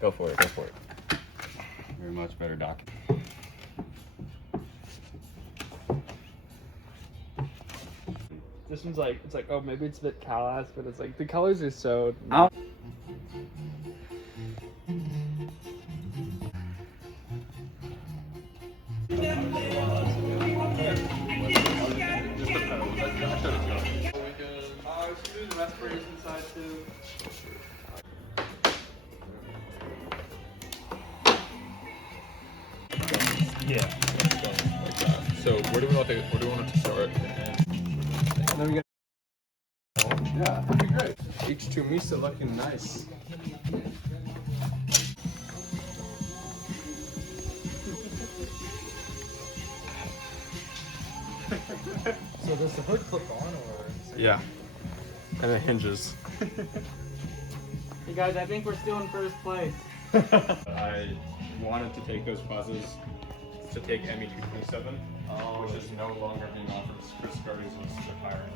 Go for it. Go for it. You're much better, Doc. This one's like, it's like, oh, maybe it's a bit callous, but it's like the colors are so. Do the respiration side too. Yeah. Like that. So where do we want it to start? And then we get. Yeah, that'd be great. H2 Misa looking nice. So does the hood clip on or? Yeah. And it hinges. Hey guys, I think we're still in first place. I wanted to take those classes to take ME 227, which is no longer being offered. Chris Gardy's was retiring.